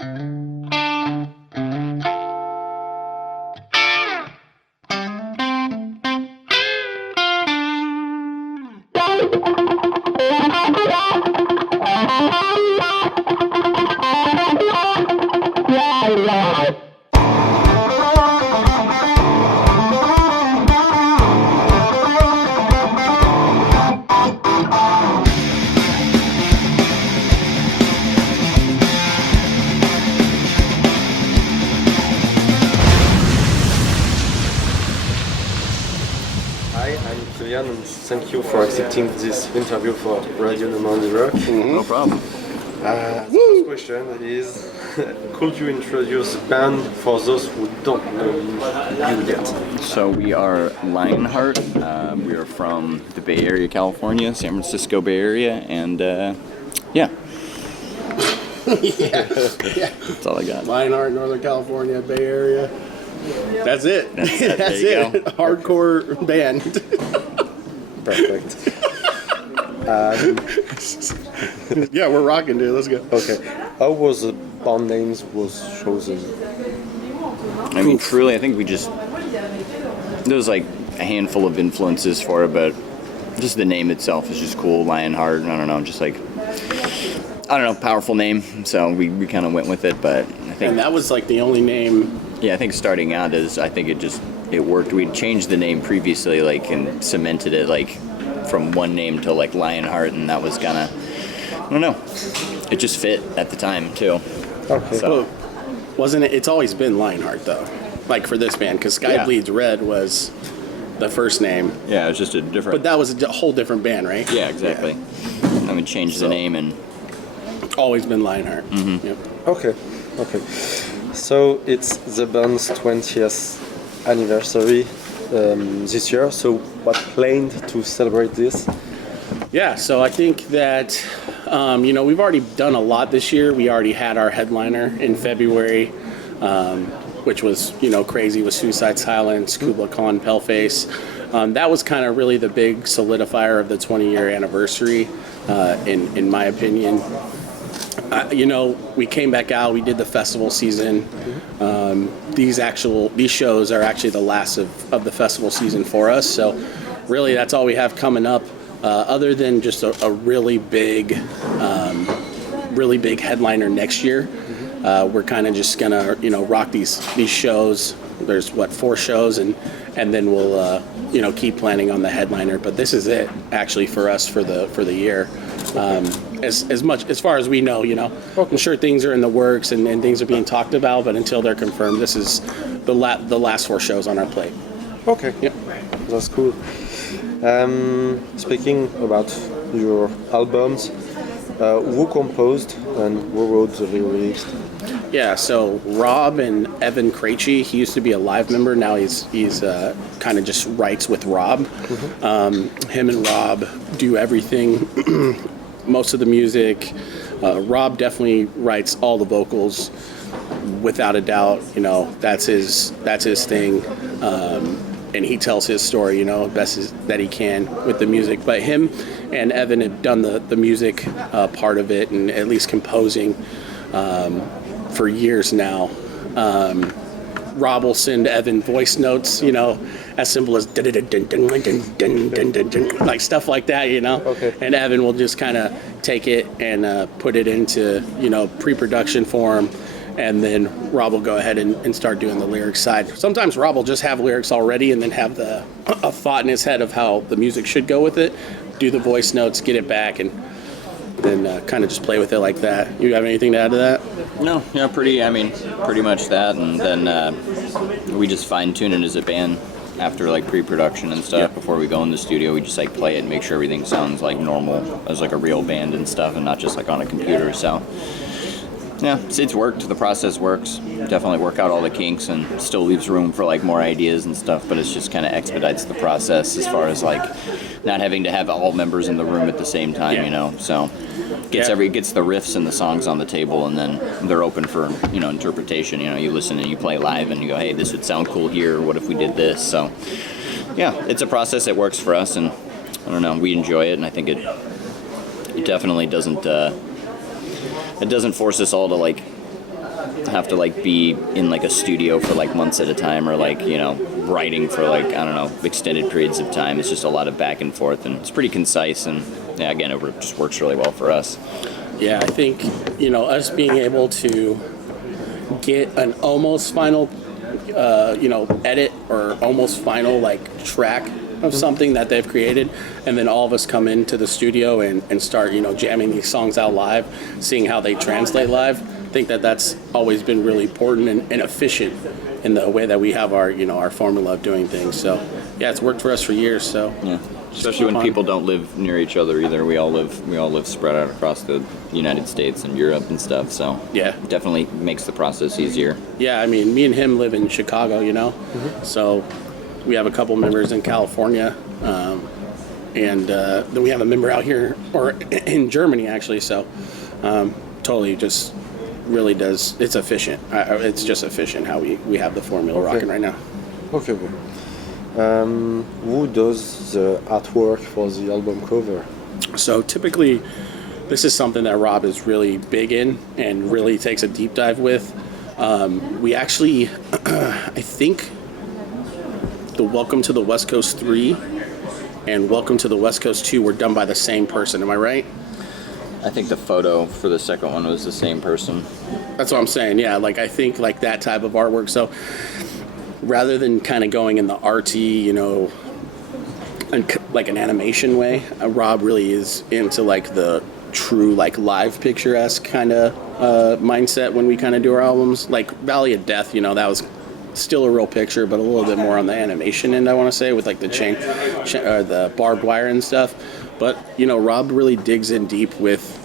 Hi, I'm Killian, and thank you for accepting this interview for Radio Normandy Rock. No problem. The first question is, could you introduce the band for those who don't know you yet? So we are Lionheart. We are from the Bay Area, California, San Francisco Bay Area, and yeah. Yeah. That's all I got. Lionheart, Northern California, Bay Area. That's it. That's That's there you it. Hardcore band. Perfect. Yeah, we're rocking, dude. Let's go. Okay. How was the band names was chosen? I mean, truly, I think we just, there was like a handful of influences for it, but just the name itself is just cool. Lionheart, I don't know, just like, I don't know, powerful name. So we kind of went with it, but I think. And that was like the only name. Yeah, I think starting out I think it worked. We'd changed the name previously, like, and cemented it, like, from one name to, like, Lionheart, and that was kind of, I don't know, it just fit at the time, too. Okay. So, Wasn't it? It's always been Lionheart, though. Like, for this band, because Sky Yeah. Bleeds Red was the first name. yeah, it was just a different. But that was a whole different band, right? Yeah, exactly. And we changed the name, and Always been Lionheart. Mm-hmm. Yep. Okay. So it's the band's 20th anniversary this year. So what planned to celebrate this? Yeah, so I think that, we've already done a lot this year. We already had our headliner in February, which was, crazy with Suicide Silence, Kubla Khan, Paleface. That was kind of really the big solidifier of the 20-year anniversary, in my opinion. We came back out. We did the festival season. These shows are actually the last of the festival season for us. So, really, that's all we have coming up. Other than just a really big headliner next year, we're kind of just gonna rock these shows. There's 4 shows, and then we'll keep planning on the headliner. But this is it actually for us for the year. As far as we know, I'm sure things are in the works and things are being talked about, but until they're confirmed, this is the last 4 shows on our plate. Okay. Yep. That's cool. Speaking about your albums, who composed and who wrote the lyrics? Yeah, so Rob and Evan Krejci, he used to be a live member. Now he's kind of just writes with Rob. Him and Rob do everything, most of the music. Rob definitely writes all the vocals, without a doubt. That's his thing, and he tells his story, best that he can with the music. But him and Evan have done the music part of it, and at least composing. For years now. Rob will send Evan voice notes, as simple as like stuff like that, Okay. And Evan will just kind of take it and put it into, pre-production form, and then Rob will go ahead and start doing the lyrics side. Sometimes Rob will just have lyrics already and then have a thought in his head of how the music should go with it, do the voice notes, get it back, and then kind of just play with it like that. You have anything to add to that? no, pretty much that, and then we just fine tune it as a band after like pre-production and stuff. Before we go in the studio, we just like play it and make sure everything sounds like normal as like a real band and stuff, and not just like on a computer. So yeah, it's worked. The process works. Definitely work out all the kinks, and still leaves room for like more ideas and stuff. But it's just kind of expedites the process as far as like not having to have all members in the room at the same time. So gets the riffs and the songs on the table, and then they're open for interpretation. You listen and you play live, and you go, hey, this would sound cool here. What if we did this? So yeah, it's a process that works for us, and I don't know, we enjoy it, and I think it definitely doesn't. It doesn't force us all to like have to like be in like a studio for like months at a time, or like, you know, writing for like, I don't know, extended periods of time. It's just a lot of back and forth, and it's pretty concise, and yeah, again, it just works really well for us. Yeah, I think, you know, us being able to get an almost final, you know, edit or almost final like track of something that they've created, and then all of us come into the studio and start, you know, jamming these songs out live, seeing how they translate live. I think that that's always been really important and efficient in the way that we have our, you know, our formula of doing things. So yeah, it's worked for us for years. So yeah, especially when people don't live near each other either. We all live spread out across the United States and Europe and stuff. So yeah, definitely makes the process easier. Yeah, I mean, me and him live in Chicago, you know, so we have a couple members in California, and then we have a member out here, or in Germany actually. So totally just really does, it's efficient. It's just efficient how we have the formula rocking right now. Okay, good. Who does the artwork for the album cover? So typically, this is something that Rob is really big in and really takes a deep dive with. We actually, I think, the Welcome to the West Coast 3 and Welcome to the West Coast 2 were done by the same person. Am I right? I think the photo for the second one was the same person. That's what I'm saying. Yeah, like I think like that type of artwork. So rather than kind of going in the arty, you know, like an animation way, Rob really is into like the true like live picture-esque kind of mindset when we kind of do our albums. Like Valley of Death, you know, that was still a real picture, but a little bit more on the animation end, I want to say, with like the the barbed wire and stuff. But you know, Rob really digs in deep with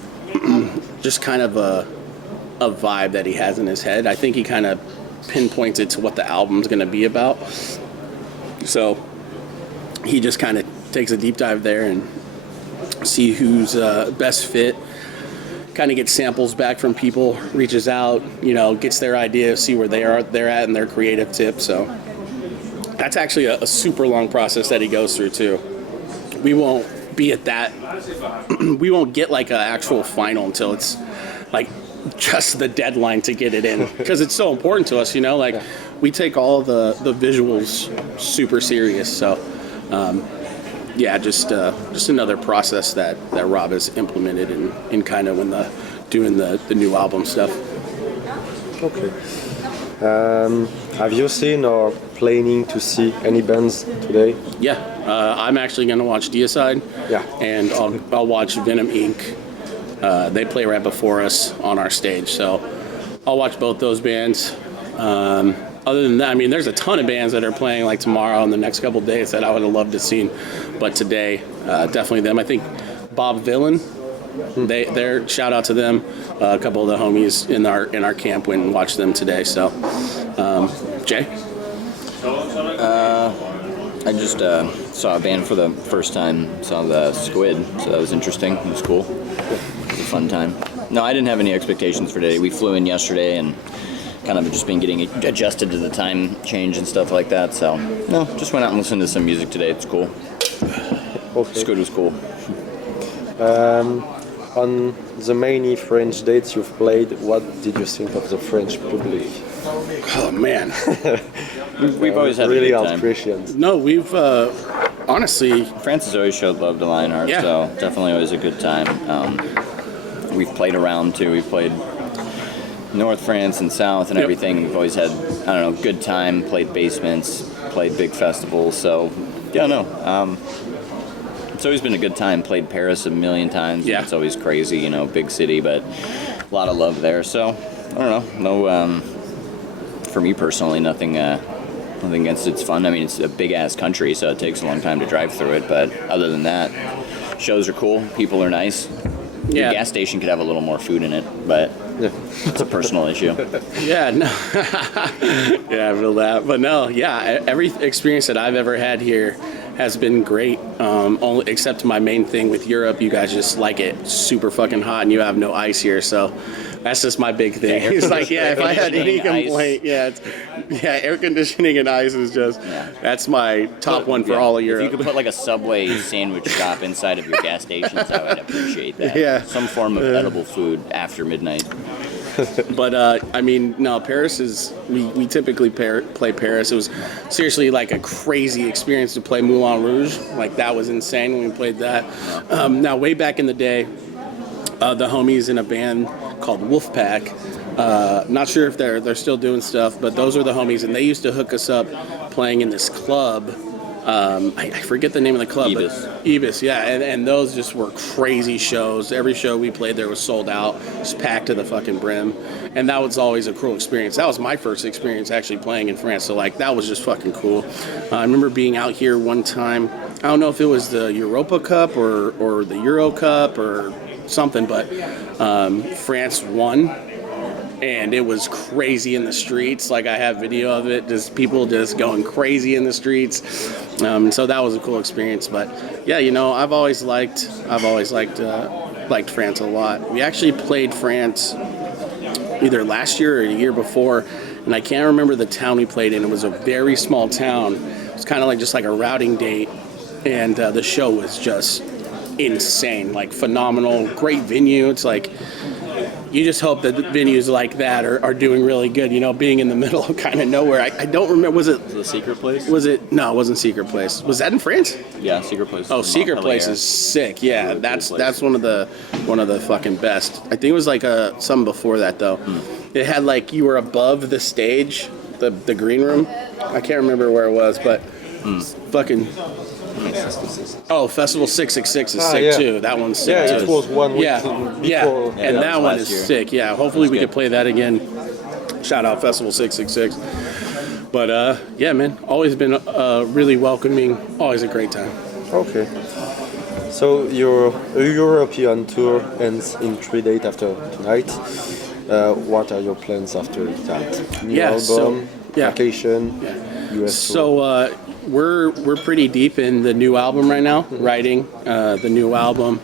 just kind of a vibe that he has in his head. I think he kind of pinpoints it to what the album's going to be about. So he just kind of takes a deep dive there and see who's best fit. Kind of gets samples back from people, reaches out, you know, gets their idea, see where they're at and their creative tip. So that's actually a super long process that he goes through too. We won't be at that. We won't get like an actual final until it's like just the deadline to get it in, because it's so important to us, you know. Like we take all the visuals super serious. So yeah, just another process that Rob has implemented in kind of when doing the new album stuff. Okay. Have you seen or planning to see any bands today? Yeah, I'm actually going to watch Deicide. Yeah. And I'll watch Venom Inc. They play right before us on our stage, so I'll watch both those bands. Other than that, I mean, there's a ton of bands that are playing like tomorrow and the next couple of days that I would have loved to see, but today, definitely them. I think Bob Villain, they're shout out to them. A couple of the homies in our camp went and watched them today. So, Jay. I just saw a band for the first time. Saw the Squid, so that was interesting. It was cool. It was a fun time. No, I didn't have any expectations for today. We flew in yesterday and kind of just been getting adjusted to the time change and stuff like that. So, no, just went out and listened to some music today. It's cool. Okay. Squid was cool. On the many French dates you've played, what did you think of the French public? Oh man, we've always had really a good time. Christians. no, we've honestly, France has always showed love to Lionheart, Yeah. so definitely always a good time. We've played around too. We've played North France and South and Yep. everything. We've always had, I don't know, good time. Played basements, played big festivals. So yeah, no. It's always been a good time. Played Paris a million times. Yeah. It's always crazy, you know, big city, but a lot of love there. So I don't know. No, for me personally, nothing against it. It's fun. I mean, it's a big ass country, so it takes a long time to drive through it. But other than that, shows are cool. People are nice. Yeah. The gas station could have a little more food in it, but it's a personal issue. yeah, no, yeah, I feel that, but no, yeah, every experience that I've ever had here has been great. Only except my main thing with Europe, you guys just like it super fucking hot, and you have no ice here, so. That's just my big thing. It's like, yeah, if I had any complaint, air conditioning and ice is just, that's my top one for all of Europe. If you could put like a Subway sandwich shop inside of your gas stations, I would appreciate that. Yeah. Some form of edible food after midnight. But I mean, no, Paris is we typically play Paris. It was seriously like a crazy experience to play Moulin Rouge. Like that was insane when we played that. Now, way back in the day, the homies in a band called Wolfpack. Not sure if they're still doing stuff, but those are the homies, and they used to hook us up playing in this club. I forget the name of the club. Ibis. But Ibis, yeah, and those just were crazy shows. Every show we played there was sold out, just packed to the fucking brim, and that was always a cool experience. That was my first experience actually playing in France, so like that was just fucking cool. I remember being out here one time. I don't know if it was the Europa Cup or the Euro Cup or something, but France won. And it was crazy in the streets. Like I have video of it, just people just going crazy in the streets. So that was a cool experience. But yeah, you know, I've always liked France a lot. We actually played France either last year or a year before, and I can't remember the town we played in. It was a very small town. It was kind of like just like a routing date, and the show was just insane, like phenomenal, great venue. It's like, you just hope that venues like that are doing really good, you know, being in the middle of kind of nowhere. I don't remember, was it The Secret Place? Was it? No, it wasn't Secret Place. Was that in France? Yeah, Secret Place. Oh, Secret Place is sick. Yeah, Really that's cool place. one of the fucking best. I think it was like something before that though. It had like you were above the stage, the green room. I can't remember where it was, but fucking. Oh, Festival 666 is sick yeah. too. That one's sick Yeah, too. it was 1 week Yeah, before. yeah, and that that was one last is year. sick. Yeah, hopefully we good. could play that again. Shout out Festival 666. But yeah, man, always been really welcoming. Always a great time. Okay. So your European tour ends in 3 days after tonight. What are your plans after that? New Yeah, album, so- yeah. vacation, US tour. So we're pretty deep in the new album right now, writing the new album.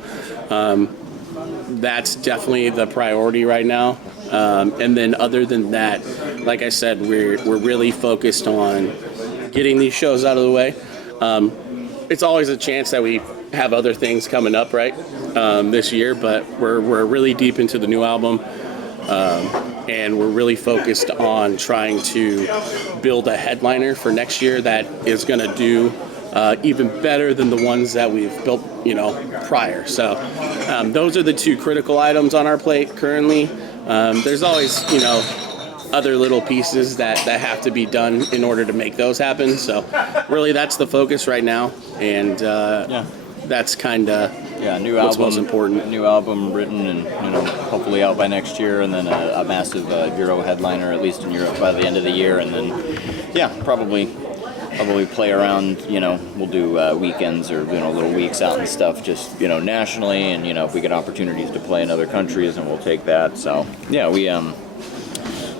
That's definitely the priority right now. And then other than that, like I said, we're really focused on getting these shows out of the way. It's always a chance that we have other things coming up, right, this year, but we're really deep into the new album. And we're really focused on trying to build a headliner for next year that is going to do even better than the ones that we've built, you know, prior. So those are the two critical items on our plate currently. There's always, you know, other little pieces that have to be done in order to make those happen. So really that's the focus right now. And that's kind of new what's album, most important. New album written and, you know, hopefully out by next year, and then a massive Euro headliner, at least in Europe, by the end of the year, and then probably play around. You know, we'll do weekends or, you know, little weeks out and stuff, just, you know, nationally, and, you know, if we get opportunities to play in other countries, then we'll take that. So yeah, we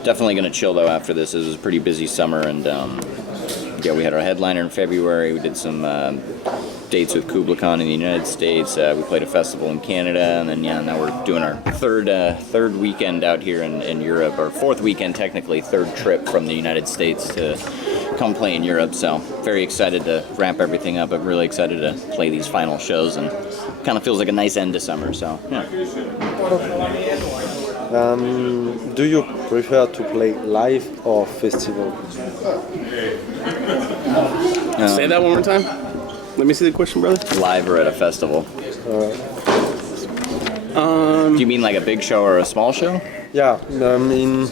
definitely gonna chill though after this. It was a pretty busy summer, and we had our headliner in February. We did some dates with Kubla Khan in the United States. We played a festival in Canada, and then now we're doing our third weekend out here in Europe, or fourth weekend technically, third trip from the United States to come play in Europe. So very excited to wrap everything up. I'm really excited to play these final shows, and kind of feels like a nice end to summer. So yeah. Do you prefer to play live or festival? Say that one more time. Let me see the question, brother. Live or at a festival? Do you mean like a big show or a small show? Yeah, in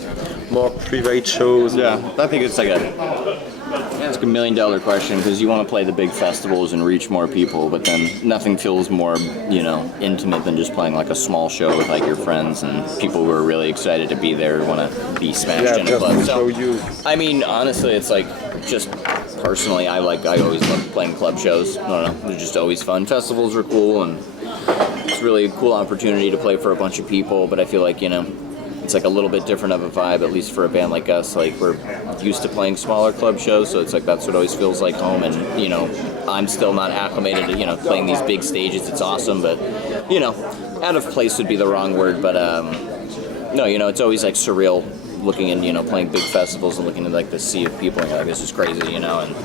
more private shows. I think it's like it's a $1 million question, because you want to play the big festivals and reach more people, but then nothing feels more, you know, intimate than just playing like a small show with like your friends and people who are really excited to be there, want to be smashed in a just club. to show you. I mean, honestly, it's like, just personally, I always love playing club shows. I don't know, they're just always fun. Festivals are cool, and it's really a cool opportunity to play for a bunch of people, but I feel like, you know, it's like a little bit different of a vibe, at least for a band like us. Like, we're used to playing smaller club shows, so it's like that's what always feels like home. And, you know, I'm still not acclimated to, you know, playing these big stages. It's awesome, but, you know, out of place would be the wrong word, but no, you know, it's always like surreal looking and, you know, playing big festivals and looking at like the sea of people and you're like, this is crazy, you know. And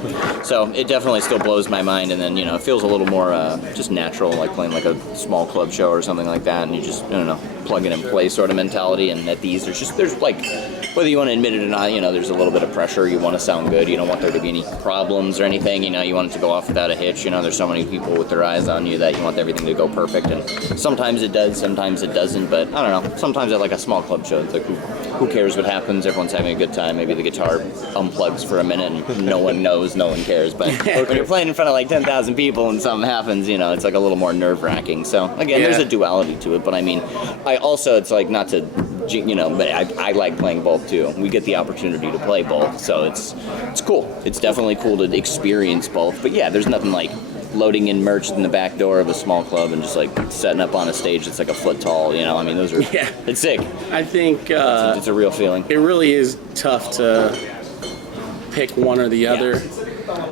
so it definitely still blows my mind, and then, you know, it feels a little more just natural, like playing like a small club show or something like that, and you just, I don't know, plug in and play sort of mentality, and at these there's like, whether you want to admit it or not, there's a little bit of pressure. You want to sound good. You don't want there to be any problems or anything. You want it to go off without a hitch. There's so many people with their eyes on you that you want everything to go perfect, and sometimes it does, sometimes it doesn't. But I don't know. Sometimes at like a small club show, it's like who cares what happens? Everyone's having a good time. Maybe the guitar unplugs for a minute and no one knows, no one cares. But when you're playing in front of like 10,000 people and something happens, it's like a little more nerve-wracking. So again, there's a duality to it. But I mean, I also, it's like not to, but I like playing both too. We get the opportunity to play both, so it's cool. It's definitely cool to experience both. But yeah, there's nothing like loading in merch in the back door of a small club and just like setting up on a stage that's like a foot tall. I mean, those are, it's sick. I think it's a real feeling. It really is tough to pick one or the other.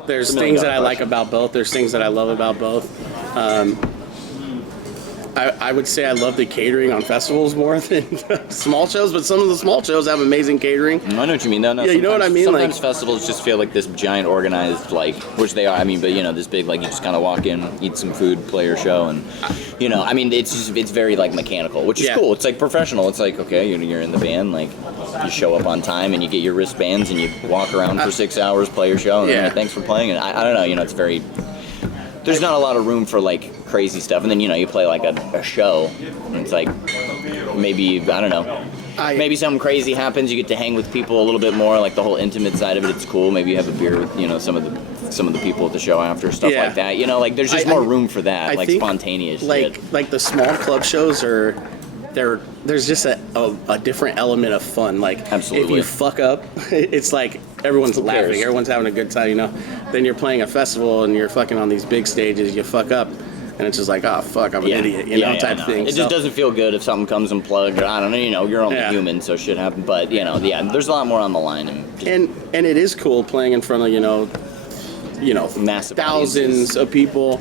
There's things that I like about both. There's things that I love about both. I would say I love the catering on festivals more than small shows, but some of the small shows have amazing catering. I know what you mean. No, yeah, you know what I mean? Sometimes festivals just feel like this giant organized, like, which they are, I mean, but, this big, like, you just kind of walk in, eat some food, play your show, and, I mean, it's very, like, mechanical, which is cool. It's, like, professional. It's like, okay, you're in the band, like, you show up on time, and you get your wristbands, and you walk around for 6 hours, play your show, and then, thanks for playing, and I don't know, it's very... There's not a lot of room for, like, crazy stuff. And then, you play, like, a show. And it's like, maybe, I don't know. Maybe something crazy happens. You get to hang with people a little bit more. Like, the whole intimate side of it, it's cool. Maybe you have a beer with, some of the people at the show after, stuff like that. Like, there's just more room for that. Like, spontaneous shit. Like, the small club shows are... There's just a different element of fun. Like, absolutely. If you fuck up, it's like everyone's laughing, everyone's having a good time, Then you're playing a festival and you're fucking on these big stages, you fuck up, and it's just like, oh, fuck, I'm an idiot, type thing. It just doesn't feel good if something comes unplugged, or I don't know, you're only human, so shit happens. But, there's a lot more on the line. And it is cool playing in front of, massive thousands audiences of people.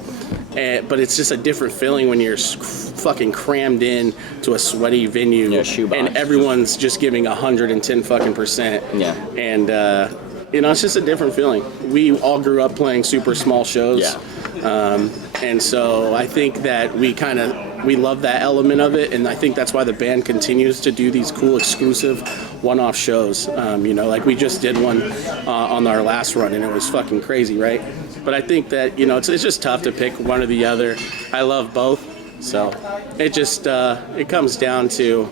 But it's just a different feeling when you're fucking crammed in to a sweaty venue and everyone's just giving 110 fucking %. Yeah. And it's just a different feeling. We all grew up playing super small shows. Yeah. And so I think that we love that element of it, and I think that's why the band continues to do these cool exclusive one-off shows. Like we just did one on our last run, and it was fucking crazy, right? But I think that, it's just tough to pick one or the other. I love both, so it just it comes down to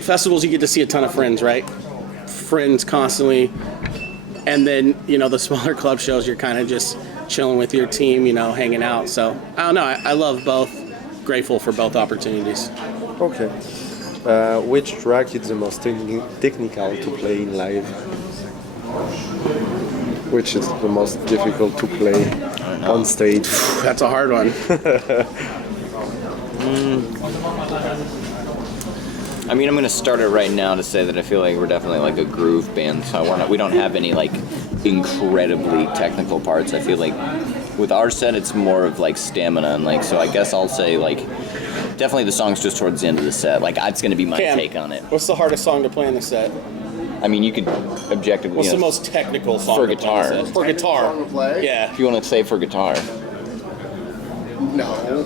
festivals. You get to see a ton of friends, right? Friends constantly, and then the smaller club shows, you're kind of just chilling with your team, hanging out. So I don't know. I love both. Grateful for both opportunities. Okay. Which track is the most technical to play in live? Which is the most difficult to play on stage? That's a hard one. I mean, I'm going to start it right now to say that I feel like we're definitely like a groove band. So we don't have any like incredibly technical parts. I feel like with our set, it's more of like stamina and like. So I guess I'll say like definitely the songs just towards the end of the set. Like that's going to be my take on it. What's the hardest song to play in the set? I mean, you could objectively. What's the most technical song for guitar? For guitar, yeah. If you want to say for guitar. No.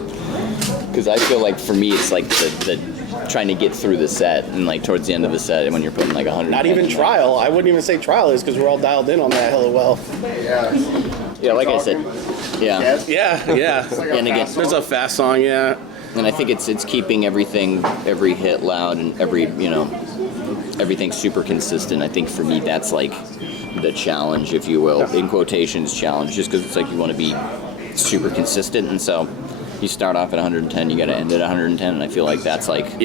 Because I feel like for me, it's like the trying to get through the set and like towards the end of the set when you're putting like 100. Not even trial. I wouldn't even say trial is because we're all dialed in on that hella well. Yeah, like I said. Yeah. Yeah. And again, there's a fast song, yeah. And I think it's keeping every hit loud and everything's super consistent. I think for me that's like the challenge, if you will, in quotations challenge, just because it's like you want to be super consistent, and so you start off at 110, you got to end at 110, and I feel like that's like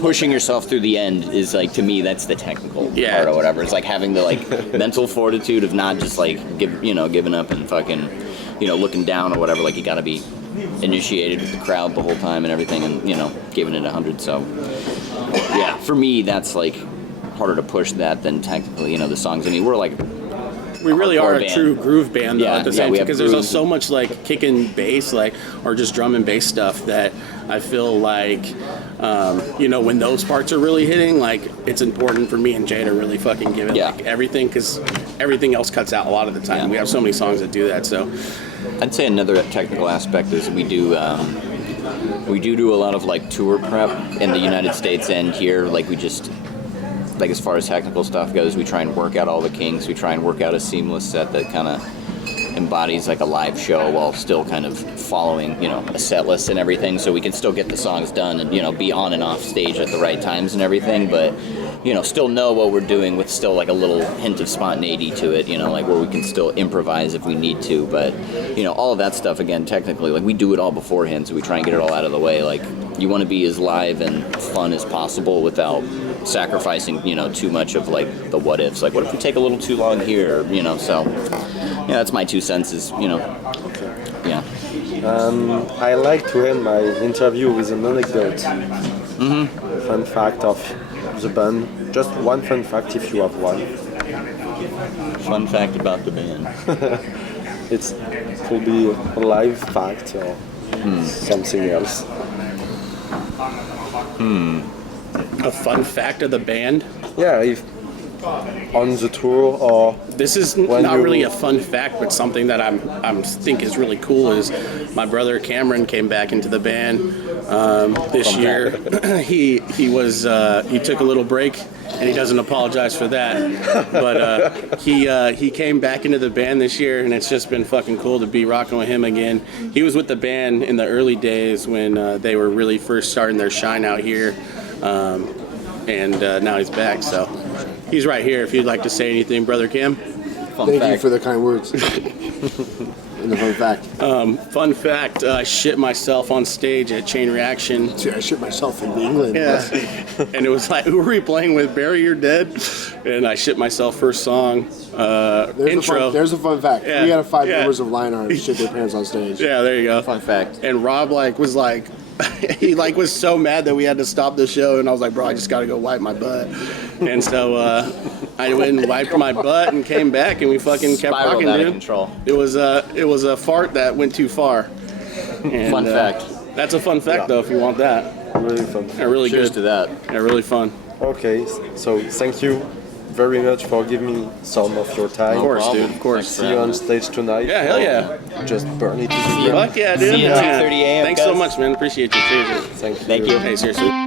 pushing yourself through the end is like, to me, that's the technical part or whatever. It's like having the like mental fortitude of not just like giving up and fucking looking down or whatever. Like you got to be initiated with the crowd the whole time and everything, and giving it 100. So yeah, for me that's like harder to push that than technically the songs. I mean, we really are a true groove band though, at the same time, because there's so much like kicking bass or just drum and bass stuff that I feel like when those parts are really hitting, like it's important for me and Jay to really fucking give it like everything, because everything else cuts out a lot of the time. We have so many songs that do that. So I'd say another technical aspect is we do we do a lot of like tour prep in the United States and here. Like we just like as far as technical stuff goes, we try and work out all the kinks. We try and work out a seamless set that kind of embodies like a live show while still kind of following, you know, a set list and everything, so we can still get the songs done and, you know, be on and off stage at the right times and everything, but, you know, still know what we're doing with still like a little hint of spontaneity to it, you know, like where we can still improvise if we need to, but, you know, all of that stuff, again, technically, like we do it all beforehand, so we try and get it all out of the way. Like, you want to be as live and fun as possible without sacrificing, you know, too much of like the what ifs, like what if we take a little too long here, you know, so yeah, that's my 2 cents is, you know, yeah. I like to end my interview with an anecdote. Fun fact of the band. Just one fun fact if you have one. Fun fact about the band. It could be a live fact or something else. A fun fact of the band. Yeah, if on the tour or This is When not you- really a fun fact, but something that I'm think is really cool is my brother Cameron came back into the band this year. he took a little break, and he doesn't apologize for that. But he came back into the band this year, and it's just been fucking cool to be rocking with him again. He was with the band in the early days when they were really first starting their shine out here, and now he's back. So. He's right here if you'd like to say anything, Brother Cam. Fun Thank fact. you for the kind words. And the fun fact. Fun fact, I shit myself on stage at Chain Reaction. See, I shit myself in England. Yeah. And it was like, who were we playing with? Bury Your Dead? And I shit myself first song. Intro. There's a fun fact. Yeah, 3 out of 5 yeah. members of Lionheart shit their pants on stage. Yeah, there you go. Fun fact. And Rob was like, he was so mad that we had to stop the show, and I was like, bro, I just gotta go wipe my butt. And so I went and wiped my butt and came back, and we fucking kept Spiraled rocking, out of dude. control. It was a fart that went too far. And, Fun fact. That's a fun fact, though, if you want that. really fun. Yeah, really Cheers good. to that. Yeah, really fun. Okay, so thank you very much for giving me some of your time. Of course, problem. dude. Of course. See you on stage tonight. Yeah, hell yeah. Just burn it to the See you. ground. Fuck yeah, dude. See you at Yeah. 2:30 a.m., Thanks so guys. much, man. Appreciate you. Seriously. Thank you. Thank you. Hey, seriously.